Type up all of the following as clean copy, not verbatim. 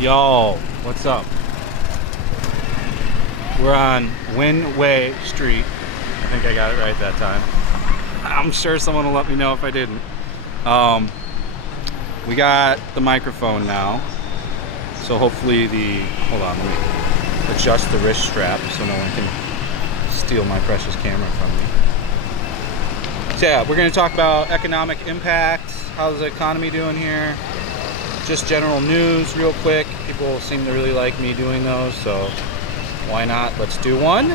Yo, what's up? We're on Winway Street. I think I got it right that time. I'm sure someone will let me know if I didn't. We got the microphone now. So hopefully hold on, let me adjust the wrist strap so no one can steal my precious camera from me. So yeah, we're gonna talk about economic impact. How's the economy doing here? Just general news real quick. People seem to really like me doing those, so why not? Let's do one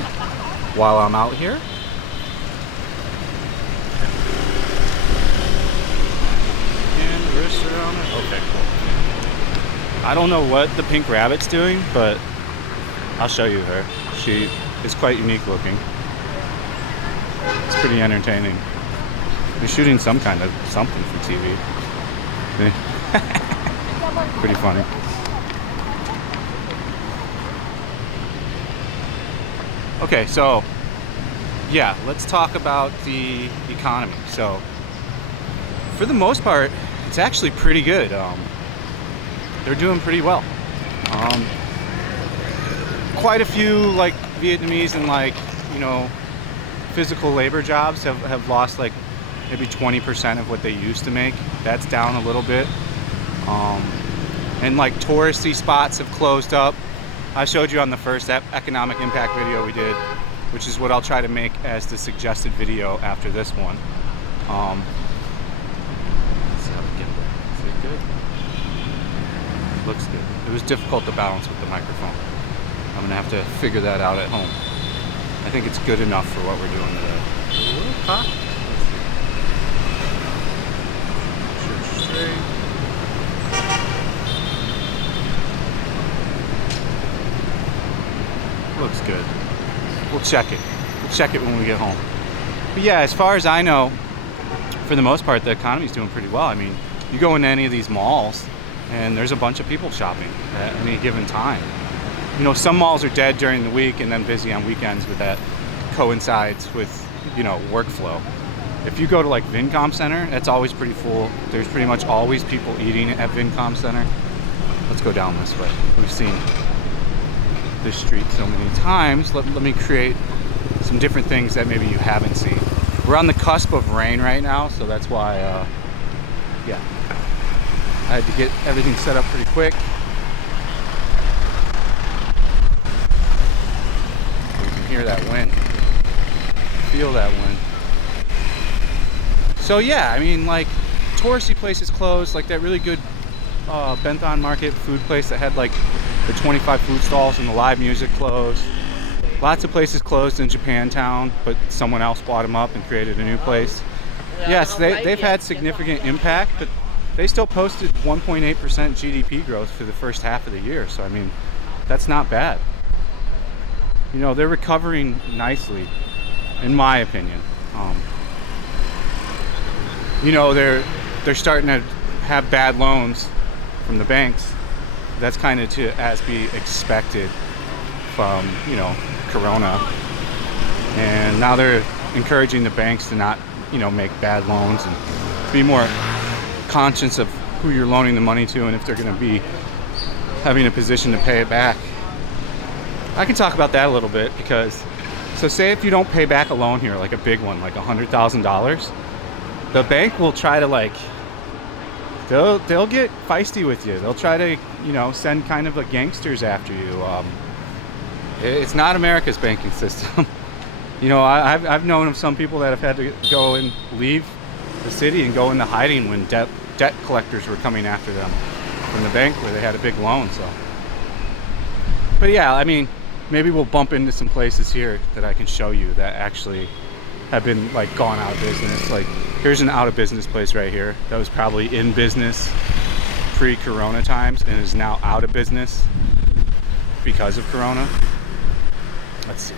while I'm out here. And wrists around it. Okay, cool. I don't know what the pink rabbit's doing, but I'll show you her. She is quite unique looking. It's pretty entertaining. They're shooting some kind of something for TV. Pretty funny. Okay, so yeah, let's talk about the economy. So for the most part, it's actually pretty good. They're doing pretty well. Quite a few like Vietnamese and like, you know, physical labor jobs have lost like maybe 20% of what they used to make. That's down a little bit. And like touristy spots have closed up. I showed you on the first economic impact video we did, which is what I'll try to make as the suggested video after this one. Let's have a gimbal. Is it good? Looks good. It was difficult to balance with the microphone. I'm gonna have to figure that out at home. I think it's good enough for what we're doing today. A little hot. Let's see. Straight. Looks good. We'll check it. We'll check it when we get home. But yeah, as far as I know, for the most part, the economy's doing pretty well. I mean, you go into any of these malls and there's a bunch of people shopping at any given time. You know, some malls are dead during the week and then busy on weekends, but that coincides with, you know, workflow. If you go to like Vincom Center, it's always pretty full. There's pretty much always people eating at Vincom Center. Let's go down this way. We've seen this street so many times. Let me create some different things that maybe you haven't seen. We're on the cusp of rain right now, so that's why yeah, I had to get everything set up pretty quick. You can hear that wind, feel that wind. So yeah, I mean, like touristy places closed, like that really good Bentham Market food place that had like the 25 food stalls and the live music closed. Lots of places closed in Japantown, but someone else bought them up and created a new place. Yes, they've had significant impact, but they still posted 1.8% GDP growth for the first half of the year. So I mean, that's not bad. You know, they're recovering nicely, in my opinion. You know, they're starting to have bad loans from the banks. That's kind of as be expected from, you know, Corona. And now they're encouraging the banks to not, you know, make bad loans and be more conscious of who you're loaning the money to and if they're going to be having a position to pay it back. I can talk about that a little bit because, so say if you don't pay back a loan here, like a big one, like $100,000, the bank will try to like, they'll get feisty with you. They'll try to, you know, send kind of like gangsters after you. It's not America's banking system. You know, I've known of some people that have had to go and leave the city and go into hiding when debt collectors were coming after them from the bank where they had a big loan. So, but yeah, I mean, maybe we'll bump into some places here that I can show you that actually have been like gone out of business. Like here's an out of business place right here that was probably in business pre-Corona times and is now out of business because of Corona. Let's see.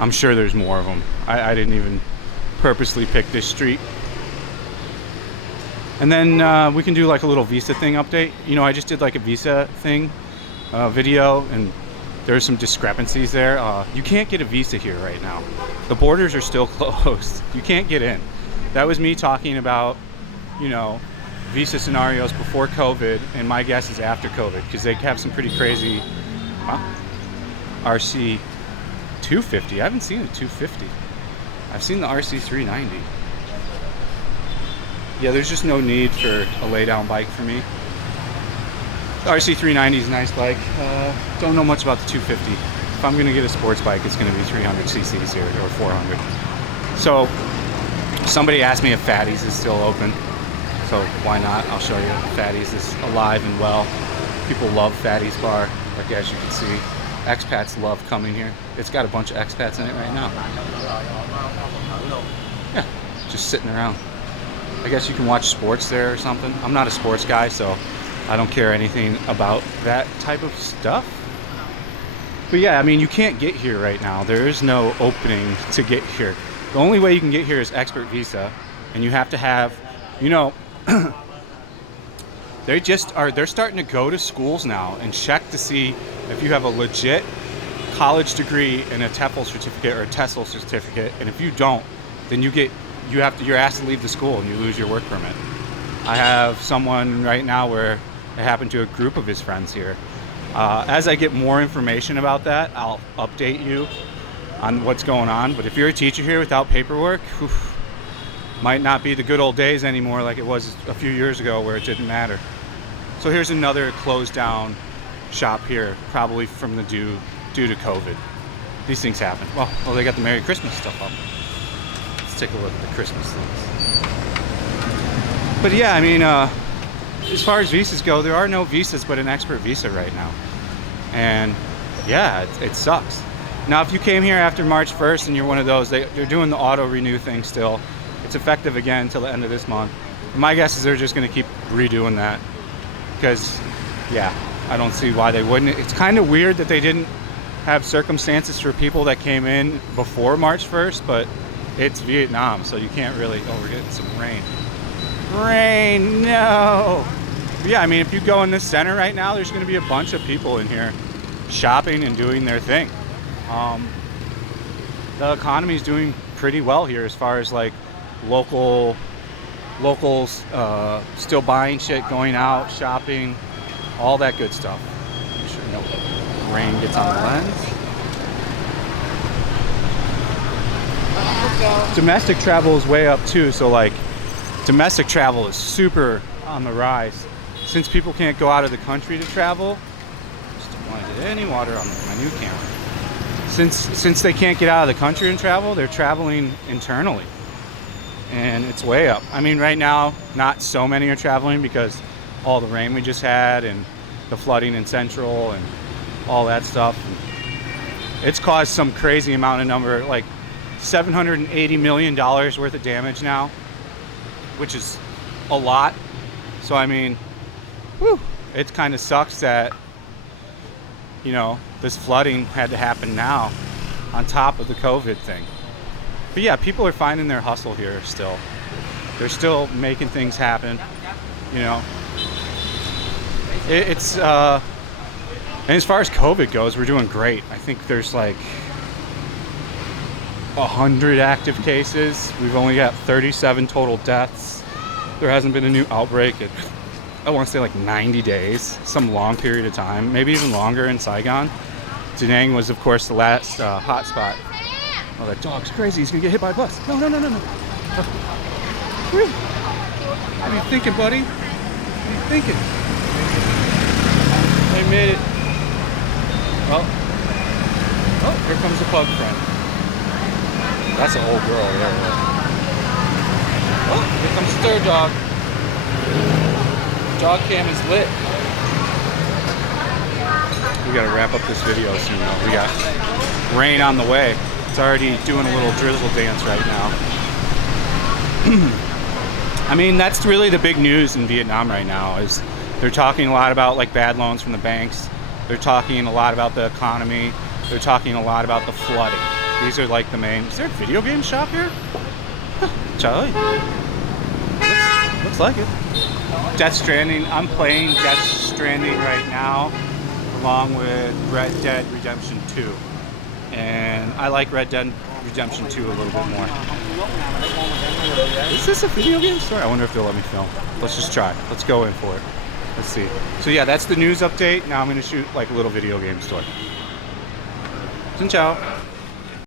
I'm sure there's more of them. I didn't even purposely pick this street. And then we can do like a little visa thing update. You know, I just did like a visa thing video and there's some discrepancies there. You can't get a visa here right now. The borders are still closed. You can't get in. That was me talking about, you know, Visa scenarios before COVID, and my guess is after COVID, because they have some pretty crazy. Wow. RC 250. I haven't seen a 250. I've seen the RC 390. Yeah, there's just no need for a lay-down bike for me. The RC 390 is a nice bike. Don't know much about the 250. If I'm gonna get a sports bike, it's gonna be 300 cc's here, or 400. So somebody asked me if Fatty's is still open. So why not? I'll show you. Fatty's is alive and well. People love Fatty's bar, like as you can see. Expats love coming here. It's got a bunch of expats in it right now. Yeah, just sitting around. I guess you can watch sports there or something. I'm not a sports guy, so I don't care anything about that type of stuff. But yeah, I mean, you can't get here right now. There is no opening to get here. The only way you can get here is expert visa, and you have to have, you know, they're starting to go to schools now and check to see if you have a legit college degree and a TEFL certificate or a TESOL certificate, and if you don't, then you're asked to leave the school and you lose your work permit. I have someone right now where it happened to a group of his friends here. As I get more information about that, I'll update you on what's going on. But if you're a teacher here without paperwork, whew, might not be the good old days anymore like it was a few years ago where it didn't matter. So here's another closed down shop here, probably from the due to COVID. These things happen. Well, they got the Merry Christmas stuff up. Let's take a look at the Christmas things. But yeah, I mean, as far as visas go, there are no visas but an expert visa right now. And yeah, it sucks. Now, if you came here after March 1st and you're one of those, they're doing the auto renew thing still. It's effective again until the end of this month. My guess is they're just going to keep redoing that. Because, yeah, I don't see why they wouldn't. It's kind of weird that they didn't have circumstances for people that came in before March 1st, but it's Vietnam, so you can't really... Oh, we're getting some rain. Rain, no! But yeah, I mean, if you go in this center right now, there's going to be a bunch of people in here shopping and doing their thing. The economy is doing pretty well here as far as like locals still buying shit, going out, shopping, all that good stuff. Make sure no rain gets on the lens. Domestic travel is way up too, so like domestic travel is super on the rise. Since people can't go out of the country to travel, just don't want to get any water on my new camera. Since they can't get out of the country and travel, they're traveling internally. And it's way up. I mean, right now, not so many are traveling because all the rain we just had and the flooding in Central and all that stuff. It's caused some crazy amount of number, like $780 million worth of damage now, which is a lot. So, I mean, whew, it kind of sucks that, you know, this flooding had to happen now on top of the COVID thing. But yeah, people are finding their hustle here still. They're still making things happen, you know. And as far as COVID goes, we're doing great. I think there's like 100 active cases. We've only got 37 total deaths. There hasn't been a new outbreak in, I want to say like 90 days, some long period of time, maybe even longer in Saigon. Da Nang was, of course, the last hot spot. Oh, that dog's crazy. He's going to get hit by a bus. No. What are you thinking, buddy? What are you thinking? They made it. Oh, here comes the pug friend. That's an old girl there. Oh, here comes the third dog. Dog cam is lit. We got to wrap up this video soon now. We got rain on the way. It's already doing a little drizzle dance right now. I mean, that's really the big news in Vietnam right now, is they're talking a lot about like bad loans from the banks. They're talking a lot about the economy. They're talking a lot about the flooding. These are like the main... Is there a video game shop here? Charlie? Looks like it. Death Stranding. I'm playing Death Stranding right now, along with Red Dead Redemption 2. And I like Red Dead Redemption 2 a little bit more. Is this a video game store? I wonder if they'll let me film. Let's just try. Let's go in for it. Let's see. So yeah, that's the news update. Now I'm going to shoot like a little video game store. Xin chào.